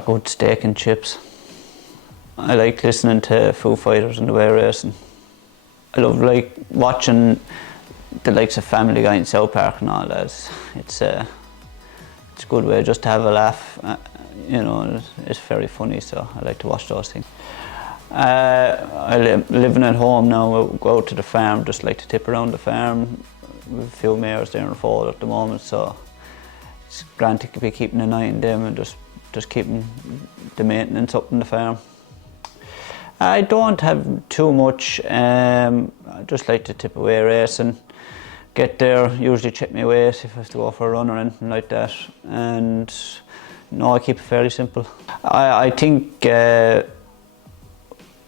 Good steak and chips. I like listening to Foo Fighters and the way racing. I love like watching the likes of Family Guy and South Park and all that. It's a good way just to have a laugh. You know, it's very funny, so I like to watch those things. Living at home now, I go out to the farm, just like to tip around the farm. We have a few mares there in the fold at the moment, so it's grand to be keeping an eye on them and just keeping the maintenance up in the farm. I don't have too much. I just like to tip away racing. Get there, usually check my weight if I have to go for a run or anything like that. And no, I keep it fairly simple. I think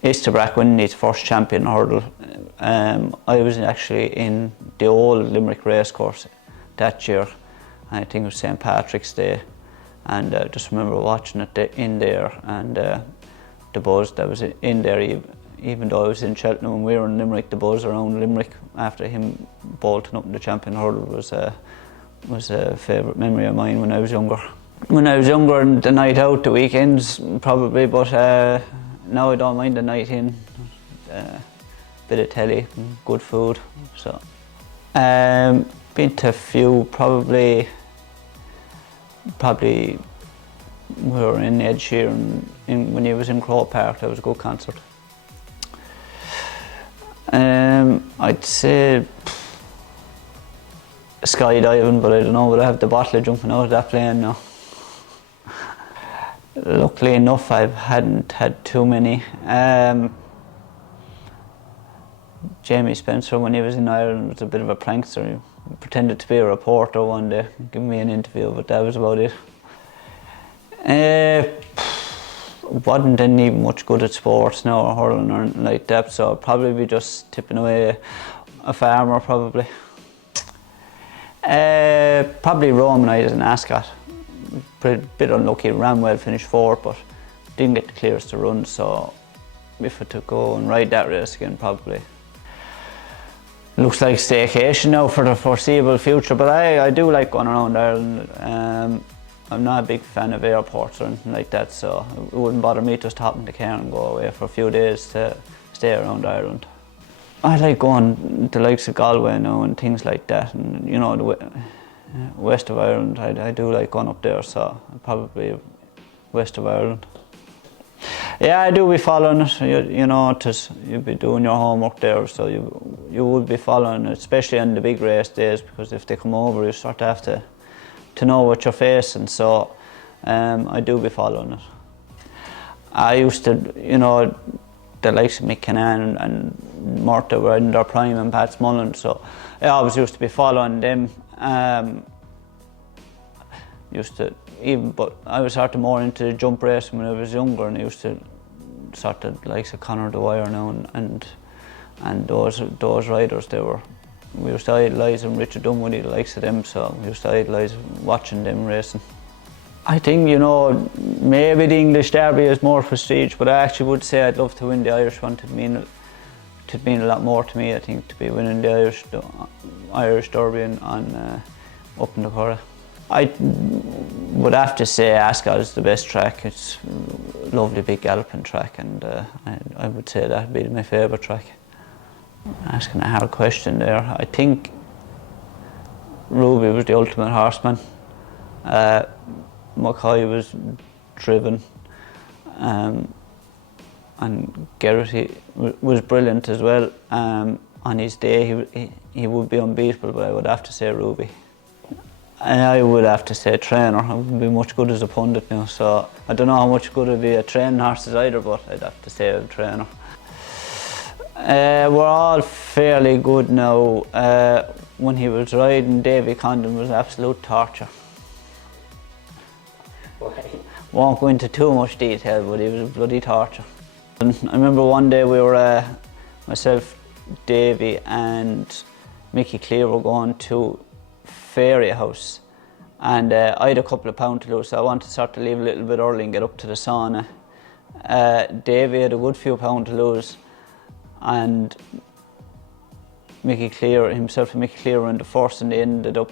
Easterbrook winning his first champion hurdle. I was actually in the old Limerick racecourse that year. I think it was St. Patrick's Day, and I just remember watching it in there, and the buzz that was in there, even though I was in Cheltenham and we were in Limerick, the buzz around Limerick after him bolting up in the champion hurdle was a favourite memory of mine when I was younger. When I was younger, the night out, the weekends probably, but now I don't mind the night in. Bit of telly, and good food. So, been to a few. Probably we were in Ed Sheeran when he was in Croke Park. That was a good concert. I'd say skydiving, but I don't know, would I have the bottle of jumping out of that plane now? Luckily enough, I hadn't had too many. Jamie Spencer, when he was in Ireland, was a bit of a prankster. He pretended to be a reporter one day, giving me an interview, but that was about it. Wasn't even much good at sports now, or hurling or anything like that, so I'd probably be just tipping away a farmer, probably. Probably Romanite and Ascot. Bit unlucky, ran well, finished fourth, but didn't get the clearest to run, so if I to go and ride that race again, probably. Looks like staycation now for the foreseeable future, but I do like going around Ireland. I'm not a big fan of airports or anything like that, so it wouldn't bother me just to hop in the car and go away for a few days to stay around Ireland. I like going the likes of Galway now and things like that, and you know, the west of Ireland, I do like going up there, so probably west of Ireland. Yeah, I do be following it, you know, you'll be doing your homework there, so you would be following it, especially on the big race days, because if they come over, you sort of have to know what you're facing, so I do be following it. I used to, you know, the likes of Mick Kinane and Murta were in their prime and Pat Mullen, so I always used to be following them. But I was sort of more into the jump racing when I was younger, and I used to sort of likes of Conor Dwyer now and those riders. We used to idolise them, Richard Dunwoody, the likes of them, so we used to idolise watching them racing. I think, you know, maybe the English Derby is more prestige, but I actually would say I'd love to win the Irish one. It'd mean a lot more to me, I think, to be winning the Irish Derby up in the Curragh. I would have to say Ascot is the best track. It's a lovely big galloping track, and I would say that would be my favourite track. Asking a hard question there. I think Ruby was the ultimate horseman. McCoy was driven, and Geraghty was brilliant as well. On his day, he would be unbeatable, but I would have to say Ruby. And I would have to say trainer. I wouldn't be much good as a pundit now, so I don't know how much good I'd be at training horses either, but I'd have to say a trainer. We're all fairly good now. When he was riding, Davy Condon was absolute torture. Why? Won't go into too much detail, but he was a bloody torture. And I remember one day we were, myself, Davy and Mickey Clear were going to Fairy House, and I had a couple of pounds to lose, so I wanted to sort of leave a little bit early and get up to the sauna. Davy had a good few pounds to lose, and himself and Mickey Clear were in the first, and they ended up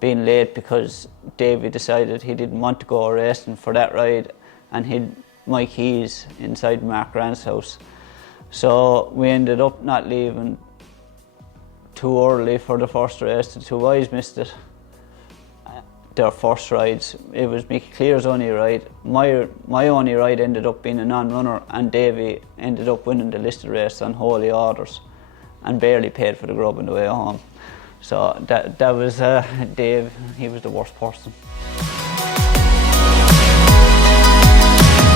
being late because Davy decided he didn't want to go racing for that ride and hid my keys inside Mark Grant's house. So we ended up not leaving too early for the first race. The two boys missed it, their first rides. It was Mickey Clear's only ride. My only ride ended up being a non-runner, and Davy ended up winning the listed race on holy orders and barely paid for the grub on the way home. So that was Dave. He was the worst person.